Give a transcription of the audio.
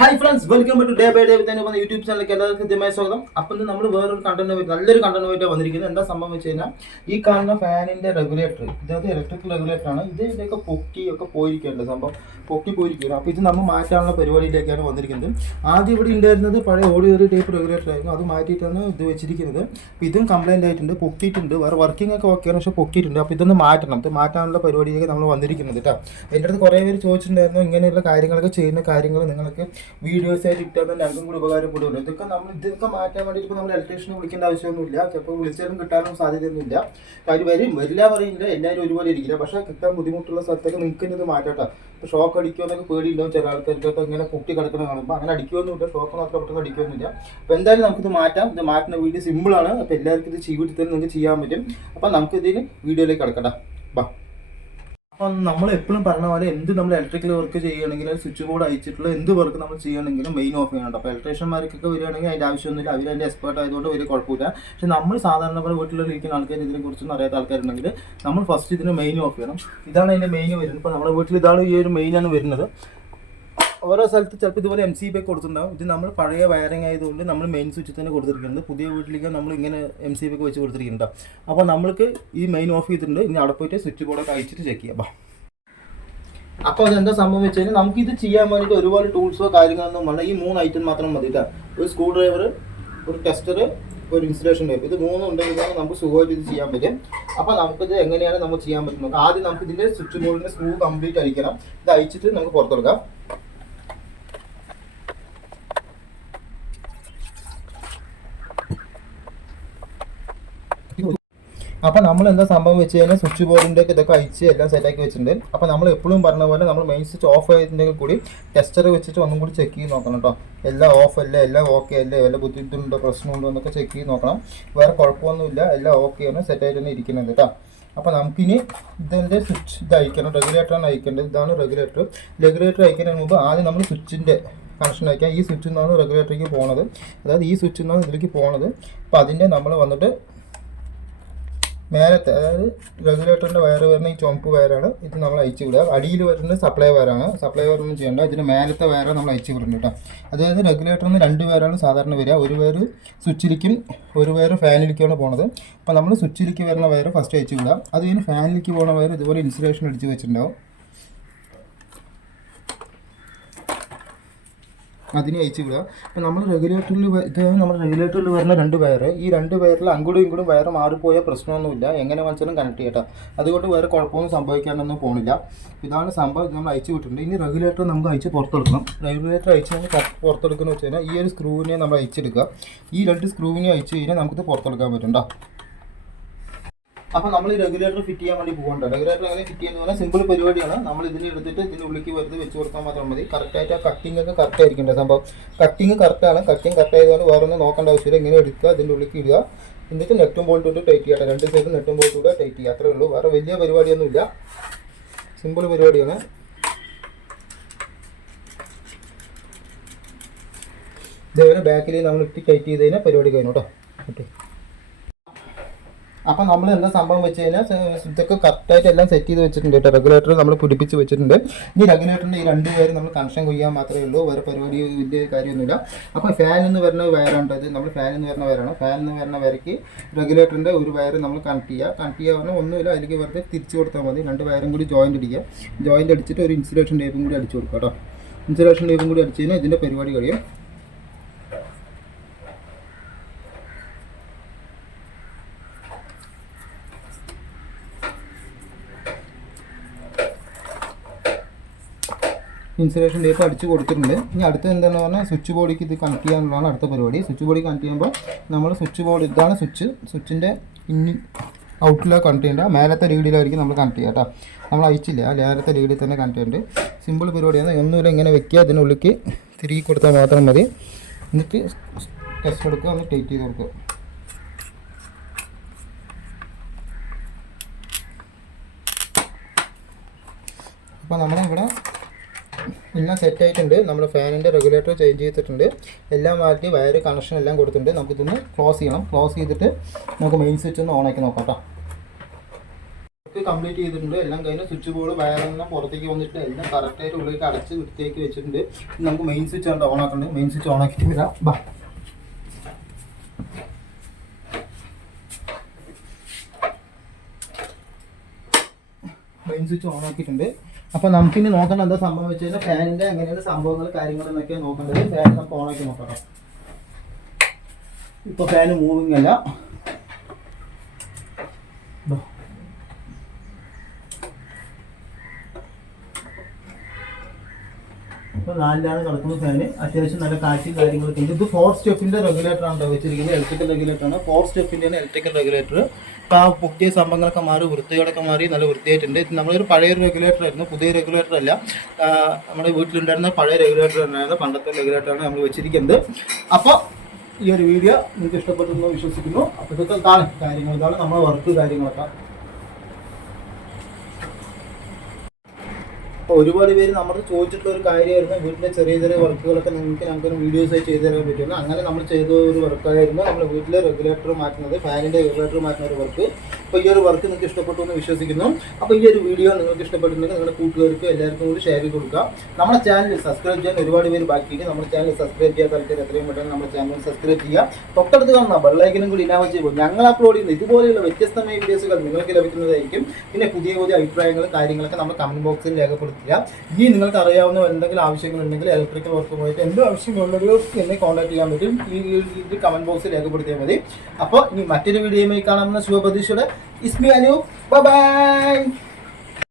Hi friends welcome to day by day with അനുപന്ന YouTube ചാനലിലേക്ക് എല്ലാവർക്കും കൃത്യമായ സ്വാഗതം. അപ്പം നമ്മൾ വേറൊരു കണ്ടന്റ് നല്ലൊരു കണ്ടന്റ് ആയിട്ട് വന്നിരിക്കുന്നത്. എന്താ സംഭവം വെച്ച് കഴിഞ്ഞാൽ ഈ കാണുന്ന ഫാനിന്റെ റെഗുലേറ്റർ ഇതത് ഇലക്ട്രിക് റെഗുലേറ്റർ ആണ്. ഇത് ഇതൊക്കെ പൊക്കി ഒക്കെ പോയിരിക്കുകയുണ്ട് സംഭവം. പൊക്കി പോയിരിക്കുകയാണ്. അപ്പോൾ ഇത് നമ്മൾ മാറ്റാനുള്ള പരിപാടിയിലേക്കാണ് വന്നിരിക്കുന്നത്. ആദ്യം ഇവിടെ ഉണ്ടായിരുന്നത് പഴയ ഓഡിയോ ടൈപ്പ് റെഗുലേറ്റർ ആയിരുന്നു. അത് മാറ്റിയിട്ടാണ് ഇത് വെച്ചിരിക്കുന്നത്. അപ്പോൾ ഇതും കംപ്ലൈന്റ് ആയിട്ടുണ്ട്. പൊക്കിയിട്ടുണ്ട്. വേറെ വർക്കിംഗ് ഒക്കെ ഓക്കെയാണ് പക്ഷേ പൊക്കിയിട്ടുണ്ട്. അപ്പോൾ ഇതൊന്ന് മാറ്റണം. ഇത് മാറ്റാനുള്ള പരിപാടിയിലേക്ക് നമ്മൾ വന്നിരിക്കുന്നത് കേട്ടോ. എന്റെ അടുത്ത് കുറേ പേര് ചോദിച്ചിട്ടുണ്ടായിരുന്നു ഇങ്ങനെയുള്ള കാര്യങ്ങളൊക്കെ ചെയ്യുന്ന കാര്യങ്ങൾ നിങ്ങൾക്ക് വീഡിയോസ് ആയിട്ട് ഇട്ടാൽ തന്നെ ഞങ്ങൾക്കും കൂടി ഉപകാരപ്പെടുമല്ലോ ഇതൊക്കെ നമ്മൾ ഇതൊക്കെ മാറ്റാൻ വേണ്ടിയിട്ട് ഇപ്പോൾ നമ്മൾ ഇലക്ട്രീഷനെ വിളിക്കേണ്ട ആവശ്യമൊന്നുമില്ല. ചിലപ്പോൾ വിളിച്ചാലും കിട്ടാനും സാധ്യതയൊന്നുമില്ല. കാര്യം വരും. വരില്ല പറയില്ല എല്ലാവരും ഒരുപോലെ ഇരിക്കില്ല. പക്ഷേ കിട്ടാൻ ബുദ്ധിമുട്ടുള്ള സ്ഥലത്തൊക്കെ നിങ്ങൾക്ക് ഇത് മാറ്റാട്ടോ. ഇപ്പോൾ ഷോക്ക് അടിക്കുമോ എന്നൊക്കെ പേടിയുണ്ടാവും ചില ആൾക്കാർക്കൊക്കെ ഇങ്ങനെ പൊട്ടി കിടക്കുന്ന കാണുമ്പോൾ അങ്ങനെ അടിക്കുമൊന്നുമില്ല ഷോക്ക് മാത്രം പെട്ടെന്ന് അടിക്കുമൊന്നുമില്ല അപ്പോൾ എന്തായാലും നമുക്കിത് മാറ്റാം. ഇത് മാറ്റുന്ന വീഡിയോ സിമ്പിളാണ് അപ്പോൾ എല്ലാവർക്കും ഇത് തന്നെ നിങ്ങൾക്ക് ചെയ്യാൻ പറ്റും. അപ്പോൾ നമുക്കിതിന് വീഡിയോയിലേക്ക് കിടക്കട്ടെ. ബാ. നമ്മൾ എപ്പോഴും പറഞ്ഞ പോലെ എന്ത് നമ്മൾ ഇലക്ട്രിക്കൽ വർക്ക് ചെയ്യുകയാണെങ്കിലും സ്വിച്ച് ബോർഡ് അയച്ചിട്ടുള്ള എന്ത് വർക്ക് നമ്മൾ ചെയ്യുകയാണെങ്കിലും മെയിൻ ഓഫ് ചെയ്യണം അപ്പോൾ ഇലക്ട്രീഷ്യന്മാർക്കൊക്കെ വരികയാണെങ്കിൽ അതിന്റെ ആവശ്യമൊന്നുമില്ല അവർ അതിന്റെ എക്സ്പേർട്ട് ആയതുകൊണ്ട് വലിയ കുഴപ്പമില്ല. പക്ഷെ നമ്മൾ സാധാരണ പോലെ വീട്ടിലുള്ള ഇരിക്കുന്ന ആൾക്കാർ ഇതിനെക്കുറിച്ചൊന്നും അറിയാത്ത ആൾക്കാരുണ്ടെങ്കിൽ നമ്മൾ ഫസ്റ്റ് ഇതിന് മെയിൻ ഓഫ് ചെയ്യണം. ഇതാണ് അതിന്റെ മെയിൻ വരുന്നത്. ഇപ്പോൾ നമ്മുടെ വീട്ടിൽ ഇതാണ് ഈ ഒരു മെയിനാണ് വരുന്നത്. ഓരോ സ്ഥലത്ത് ചിലപ്പോൾ ഇതുപോലെ എം സി ബി കൊടുത്തിട്ടുണ്ടാവും. ഇത് നമ്മൾ പഴയ വയറിംഗ് ആയതുകൊണ്ട് നമ്മൾ മെയിൻ സ്വിച്ച് തന്നെ കൊടുത്തിരിക്കുന്നത് പുതിയ വീട്ടിലേക്ക് നമ്മൾ ഇങ്ങനെ എം സി ബി ഒക്കെ വെച്ച് കൊടുത്തിരിക്കുന്നുണ്ട് അപ്പോൾ നമ്മൾക്ക് ഈ മെയിൻ ഓഫ് ചെയ്തിട്ടുണ്ട്. ഇനി അവിടെ പോയിട്ട് സ്വിച്ച് ബോർഡൊക്കെ അയച്ചിട്ട് ചെക്ക് ചെയ്യാം. അപ്പോൾ അതെന്താ സംഭവം വെച്ച് കഴിഞ്ഞാൽ നമുക്ക് ഇത് ചെയ്യാൻ വേണ്ടിയിട്ട് ഒരുപാട് ടൂൾസോ കാര്യങ്ങളൊന്നും വേണ്ട ഈ മൂന്ന് ഐറ്റം മാത്രം മതി ഒരു സ്ക്രൂ ഡ്രൈവർ ഒരു ടെസ്റ്റർ ഒരു ഇൻസുലേഷൻ ടൈപ്പ് ഇത് മൂന്നും ഉണ്ടെങ്കിൽ നമുക്ക് സുഖമായിട്ട് ഇത് ചെയ്യാൻ പറ്റും. അപ്പോൾ നമുക്കിത് എങ്ങനെയാണ് നമുക്ക് ചെയ്യാൻ പറ്റുന്നത്? ആദ്യം നമുക്ക് ഇതിന്റെ സ്വിച്ച് ബോർഡിന്റെ സ്ക്രൂ കംപ്ലീറ്റ് അഴിക്കണം. ഇത് അഴിച്ചിട്ട് നമുക്ക് പുറത്തെടുക്കാം. അപ്പോൾ നമ്മൾ എന്താ സംഭവം വെച്ച് കഴിഞ്ഞാൽ സ്വിച്ച് ബോർഡിന്റെ ഇതൊക്കെ അയച്ച് എല്ലാം സെറ്റാക്കി വെച്ചിട്ടുണ്ട്. അപ്പോൾ നമ്മൾ എപ്പോഴും പറഞ്ഞ പോലെ നമ്മൾ മെയിൻ സ്വിച്ച് ഓഫ് ആയിട്ടുണ്ടെങ്കിൽ കൂടി ടെസ്റ്റർ വെച്ചിട്ട് ഒന്നും കൂടി ചെക്ക് ചെയ്ത് നോക്കണം കേട്ടോ എല്ലാം ഓഫ് അല്ലേ? എല്ലാം ഓക്കെ അല്ലേ? വല്ല ബുദ്ധിമുട്ടുണ്ടോ? പ്രശ്നമുണ്ടോ? എന്നൊക്കെ ചെക്ക് ചെയ്ത് നോക്കണം. വേറെ കുഴപ്പമൊന്നുമില്ല. എല്ലാം ഓക്കെയാണ് സെറ്റായിട്ട് തന്നെ ഇരിക്കുന്നത് കേട്ടോ അപ്പോൾ നമുക്കിനി ഇതിന്റെ സ്വിച്ച് ഇത് അയക്കണം? റെഗുലേറ്ററാണ് അയക്കേണ്ടത്. ഇതാണ് റെഗുലേറ്റർ റെഗുലേറ്റർ അയക്കുന്നതിന് മുമ്പ് ആദ്യം നമ്മൾ സ്വിച്ചിന്റെ കണക്ഷൻ അയക്കാം. ഈ സ്വിച്ചിൽ നിന്നാണ് റെഗുലേറ്ററിലേക്ക് പോകുന്നത് അതായത് ഈ സ്വിച്ചിൽ നിന്നാണ് ഇതിലേക്ക് പോകുന്നത് അപ്പോൾ അതിന്റെ നമ്മൾ വന്നിട്ട് മേലത്തെ അതായത് റെഗുലേറ്ററിന്റെ വയർ വരുന്ന ഈ ചുമപ്പ് വയറാണ് ഇത് നമ്മൾ അയച്ചു വിടുക. അടിയിൽ വരുന്നത് സപ്ലൈ വയറാണ് സപ്ലൈ വയറൊന്നും ചെയ്യേണ്ട. ഇതിന് മേലത്തെ വയറാണ് നമ്മൾ അയച്ചു വിടുന്നത് കേട്ടോ. അതായത് റെഗുലേറ്ററിൽ നിന്ന് രണ്ട് വയറാണ് സാധാരണ വരിക. ഒരു വയർ സ്വിച്ചിലേക്കും ഒരു വയർ ഫാനിലേക്കാണ് പോണത്. അപ്പോൾ നമ്മൾ സ്വിച്ചിലേക്ക് വരുന്ന വയർ ഫസ്റ്റ് അയച്ചു വിടുക. അത് കഴിഞ്ഞ് ഫാനിലേക്ക് പോകുന്ന വയർ ഇതുപോലെ ഇൻസുലേഷൻ അടിച്ച് വെച്ചിട്ടുണ്ടാവും. അതിനെ അയച്ചു വിടുക അപ്പോൾ നമ്മൾ റെഗുലേറ്ററിൽ ഇത് നമ്മൾ റെഗുലേറ്ററിൽ വരുന്ന രണ്ട് വയർ ഈ രണ്ട് വയറിൽ അങ്ങോട്ടും ഇങ്ങോട്ടും വയർ മാറിപ്പോയ പ്രശ്നമൊന്നുമില്ല. എങ്ങനെ വാങ്ങിച്ചാലും കണക്ട് ചെയ്യട്ടെ. അതുകൊണ്ട് വേറെ കുഴപ്പമൊന്നും സംഭവിക്കാനൊന്നും പോണില്ല. ഇതാണ് സംഭവം നമ്മൾ അയച്ചു വിട്ടിട്ടുണ്ട്. ഇനി റെഗുലേറ്റർ നമുക്ക് അയച്ച് പുറത്തെടുക്കണം. റെഗുലേറ്റർ അയച്ച് നമുക്ക് പുറത്തെടുക്കുന്ന വെച്ച് കഴിഞ്ഞാൽ ഈ ഒരു സ്ക്രൂവിനെ നമ്മൾ അയച്ചെടുക്കുക. ഈ രണ്ട് സ്ക്രൂവിനെ അയച്ചു കഴിഞ്ഞാൽ നമുക്കിത് പുറത്തെടുക്കാൻ പറ്റും അപ്പോൾ നമ്മൾ ഈ റെഗുലേറ്റർ ഫിറ്റ് ചെയ്യാൻ വേണ്ടി പോകണ്ട റെഗുലേറ്റർ അങ്ങനെ ഫിറ്റ് ചെയ്യുന്ന പറഞ്ഞാൽ സിമ്പിൾ പരിപാടിയാണ്. നമ്മൾ ഇതിനെ എടുത്തിട്ട് ഇതിന്റെ ഉള്ളിലേക്ക് വെറുതെ വെച്ച് കൊടുത്താൽ മാത്രം മതി. കറക്റ്റായിട്ട് ആ കട്ടിംഗ് ഒക്കെ കറക്റ്റ് ആയിരിക്കേണ്ട സംഭവം. കട്ടിങ് കറക്റ്റാണ് കട്ടിങ് കറക്റ്റ് ആയതുകൊണ്ട് വേറെ ഒന്നും നോക്കേണ്ട ആവശ്യമില്ല. ഇങ്ങനെ എടുക്കുക ഇതിന്റെ ഉള്ളിലേക്ക് ഇടുക. എന്നിട്ട് നെറ്റും ബോൾട്ട് ഇട്ട് ടൈറ്റ് ചെയ്യട്ടെ രണ്ട് സൈഡും നെറ്റും ബോൾട്ട് ഇടുക ടൈറ്റ് ചെയ്യുക. അത്രേ ഉള്ളൂ. വേറെ വലിയ പരിപാടിയൊന്നുമില്ല സിമ്പിൾ പരിപാടിയാണ്. ഇതേപോലെ ബാക്കിൽ നമ്മൾ ഇട്ട് ടൈറ്റ് ചെയ്ത് കഴിഞ്ഞാൽ പരിപാടി കഴിഞ്ഞു കേട്ടോ. ഓക്കെ അപ്പം നമ്മൾ എന്താ സംഭവം വെച്ച് കഴിഞ്ഞാൽ ഇതൊക്കെ കറക്റ്റായിട്ട് എല്ലാം സെറ്റ് ചെയ്ത് വെച്ചിട്ടുണ്ട് കേട്ടോ. റെഗുലേറ്റർ നമ്മൾ പിടിപ്പിച്ച് വെച്ചിട്ടുണ്ട്. ഈ റെഗുലേറ്ററിന്റെ ഈ രണ്ട് പേര് നമ്മൾ കണക്ഷൻ കൊയ്യാൻ മാത്രമേ ഉള്ളൂ. വേറെ പരിപാടി വലിയ കാര്യമൊന്നുമില്ല. അപ്പോൾ ഫാൻ എന്ന് വരുന്ന വയറാണ് ഇത്. നമ്മൾ ഫാൻ എന്ന് വരുന്ന വയറാണ് ഫാൻ എന്ന് വരുന്ന വയർക്ക് റെഗുലേറ്ററിന്റെ ഒരു വയർ നമ്മൾ കണക്ട് ചെയ്യുക കണക്ട് ചെയ്യുക പറഞ്ഞാൽ ഒന്നുമില്ല. അതിലേക്ക് വെറുതെ തിരിച്ചു കൊടുത്താൽ മതി. രണ്ട് വയറും കൂടി ജോയിന്റ് അടിക്കുക ജോയിന്റ് അടിച്ചിട്ട് ഒരു ഇൻസുലേഷൻ ടേപ്പും കൂടി അടിച്ചു കൊടുക്കുക കേട്ടോ. ഇൻസുലേഷൻ ടേപ്പും കൂടി അടിച്ചു കഴിഞ്ഞാൽ ഇതിന്റെ പരിപാടി കഴിയും. ഇൻസുലേഷൻ ടേപ്പ് അടിച്ച് കൊടുത്തിട്ടുണ്ട്. ഇനി അടുത്ത എന്താണെന്ന് പറഞ്ഞാൽ സ്വിച്ച് ബോർഡിക്ക് ഇത് കണക്ട് ചെയ്യാനുള്ളതാണ് അടുത്ത പരിപാടി. സ്വിച്ച് ബോർഡിൽ കണക്ട് ചെയ്യുമ്പോൾ നമ്മൾ സ്വിച്ച് ബോർഡ് ഇതാണ് സ്വിച്ച്. സ്വിച്ചിന്റെ ഇനി ഔട്ടിലാണ് കണക്ട് ചെയ്യേണ്ട മേലത്തെ രീതിയിലായിരിക്കും നമ്മൾ കണക്ട് ചെയ്യുക കേട്ടോ. നമ്മൾ അയച്ചില്ല ആ നേരത്തെ രീതിയിൽ തന്നെ കണക്ട് ചെയ്യുന്നുണ്ട് സിമ്പിൾ പരിപാടിയാണ്. ഒന്നുമില്ല ഇങ്ങനെ വെക്കുക. അതിനുള്ളിലേക്ക് തിരികെ കൊടുത്താൽ മാത്രം മതി. എന്നിട്ട് ടെസ്റ്റ് എടുക്കുക. ഒന്ന് ടൈറ്റ് ചെയ്ത് കൊടുക്കുക. അപ്പോൾ നമ്മളിവിടെ എല്ലാം സെറ്റ് ആയിട്ടുണ്ട്. നമ്മൾ ഫാനിന്റെ റെഗുലേറ്റർ ചേഞ്ച് ചെയ്തിട്ടുണ്ട്. എല്ലാം മാറ്റി വയർ കണക്ഷൻ എല്ലാം കൊടുത്തിട്ടുണ്ട്. നമുക്കിതൊന്ന് ക്ലോസ് ചെയ്യണം. ക്ലോസ് ചെയ്തിട്ട് നമുക്ക് മെയിൻ സ്വിച്ച് ഒന്ന് ഓണാക്കി നോക്കാം കേട്ടോ കംപ്ലീറ്റ് ചെയ്തിട്ടുണ്ട്. എല്ലാം കഴിഞ്ഞ് സ്വിച്ച് ബോർഡ് വയറെല്ലാം പുറത്തേക്ക് വന്നിട്ട് എല്ലാം കറക്റ്റായിട്ട് ഉള്ളിലേക്ക് അടച്ച് വൃത്തിയാക്കി വെച്ചിട്ടുണ്ട്. നമുക്ക് മെയിൻ സ്വിച്ച് ആണ് ഓൺ മെയിൻ സ്വിച്ച് ഓൺ ആക്കിയിട്ട് വരാം. ബാ. മെയിൻ സ്വിച്ച് ഓൺ ആക്കിയിട്ടുണ്ട്. അപ്പോൾ നമുക്കിനി നോക്കേണ്ട എന്താ സംഭവം വെച്ച് കഴിഞ്ഞാൽ ഫാനിന്റെ എങ്ങനെയാണ് സംഭവങ്ങൾ കാര്യങ്ങൾ എന്നൊക്കെ നോക്കേണ്ടത്. ഫാൻ നമുക്ക് ആക്കി നോക്കണം ഇപ്പോൾ ഫാന് മൂവിങ് അല്ല. ഇപ്പോൾ നാലിലാണ് കിടക്കുന്ന ഫാന്. അത്യാവശ്യം നല്ല കാറ്റും കാര്യങ്ങളൊക്കെ ഉണ്ട്. ഇത് ഫോർ സ്റ്റെപ്പിന്റെ റെഗുലേറ്റർ ആണ് വെച്ചിരിക്കുന്നത്? ഇലക്ട്രിക്കൽ റെഗുലേറ്റർ ആണ്? ഫോർ സ്റ്റെപ്പിന്റെ ഇലക്ട്രിക്കൽ റെഗുലേറ്റർ ആ പുതിയ സംഭവങ്ങളൊക്കെ മാറി വൃത്തിയോടൊക്കെ മാറി നല്ല വൃത്തിയായിട്ടുണ്ട്. നമ്മളൊരു പഴയ റെഗുലേറ്റർ ആയിരുന്നു. പുതിയ റെഗുലേറ്റർ അല്ല. നമ്മുടെ വീട്ടിലുണ്ടായിരുന്ന പഴയ റെഗുലേറ്റർ തന്നെയാണ്. പണ്ടത്തെ റെഗുലേറ്ററാണ് നമ്മൾ വെച്ചിരിക്കുന്നത്. അപ്പോൾ ഈ ഒരു വീഡിയോ നിങ്ങൾക്ക് ഇഷ്ടപ്പെട്ടു എന്ന് വിശ്വസിക്കുന്നു. അപ്പോൾ ഇതൊക്കെ കാര്യങ്ങൾ ഇതാണ് നമ്മുടെ വർക്ക് കാര്യങ്ങളൊക്കെ. ഒരുപാട് പേര് നമ്മൾ ചോദിച്ചിട്ടുള്ള ഒരു കാര്യമായിരുന്നു വീട്ടിലെ ചെറിയ ചെറിയ വർക്കുകളൊക്കെ നിങ്ങൾക്ക് ഞങ്ങൾക്ക് വീഡിയോസ് ആയി ചെയ്തു തരാൻ പറ്റുമെന്ന്. അങ്ങനെ നമ്മൾ ചെയ്ത ഒരു വർക്കായിരുന്നു നമ്മൾ വീട്ടിലെ റെഗുലേറ്റർ മാറ്റുന്നത് ഫാനിന്റെ റെഗുലേറ്റർ മാറ്റുന്ന ഒരു വർക്ക് അപ്പോൾ ഈ ഒരു വർക്ക് നിങ്ങൾക്ക് ഇഷ്ടപ്പെട്ടു എന്ന് വിശ്വസിക്കുന്നു. അപ്പോൾ ഈ ഒരു വീഡിയോ നിങ്ങൾക്ക് ഇഷ്ടപ്പെട്ടിട്ടുണ്ടെങ്കിൽ നിങ്ങളുടെ കൂട്ടുകാർക്ക് എല്ലാവർക്കും കൂടി ഷെയർ ചെയ്ത് കൊടുക്കുക. നമ്മുടെ ചാനൽ സബ്സ്ക്രൈബ് ചെയ്യാൻ ഒരുപാട് പേര് ബാക്കിയുണ്ട് നമ്മുടെ ചാനൽ സബ്സ്ക്രൈബ് ചെയ്യാത്ത ആൾക്കാർ എത്രയും പെട്ടെന്ന് നമ്മുടെ ചാനൽ സബ്സ്ക്രൈബ് ചെയ്യുക. തൊട്ടടുത്ത് കാണുന്ന ബെള്ളൈക്കനും കൂടി ഇനാവ് ചെയ്യുമ്പോൾ ഞങ്ങൾ അപ്ലോഡ് ചെയ്യുന്ന ഇതുപോലെയുള്ള വ്യത്യസ്തമായ വീഡിയോസുകൾ നിങ്ങൾക്ക് ലഭിക്കുന്നതായിരിക്കും. പിന്നെ പുതിയ പുതിയ അഭിപ്രായങ്ങളും കാര്യങ്ങളൊക്കെ നമ്മൾ കമന്റ് ബോക്സിൽ രേഖപ്പെടുത്തുക. ഇനി നിങ്ങൾക്ക് അറിയാവുന്ന എന്തെങ്കിലും ആവശ്യങ്ങളുണ്ടെങ്കിൽ ഇലക്ട്രിക്കൽ വർക്കുമായിട്ട് എന്ത് ആവശ്യമുള്ളവർക്ക് എന്നെ കോൺടാക്ട് ചെയ്യാൻ പറ്റും. ഈ കമന്റ് ബോക്സിൽ രേഖപ്പെടുത്തിയാൽ മതി. അപ്പോൾ ഇനി മറ്റൊരു വീഡിയോയുമായി കാണാമെന്ന ശുഭപ്രതീക്ഷയുടെ ഇസ്മി അനു ബൈ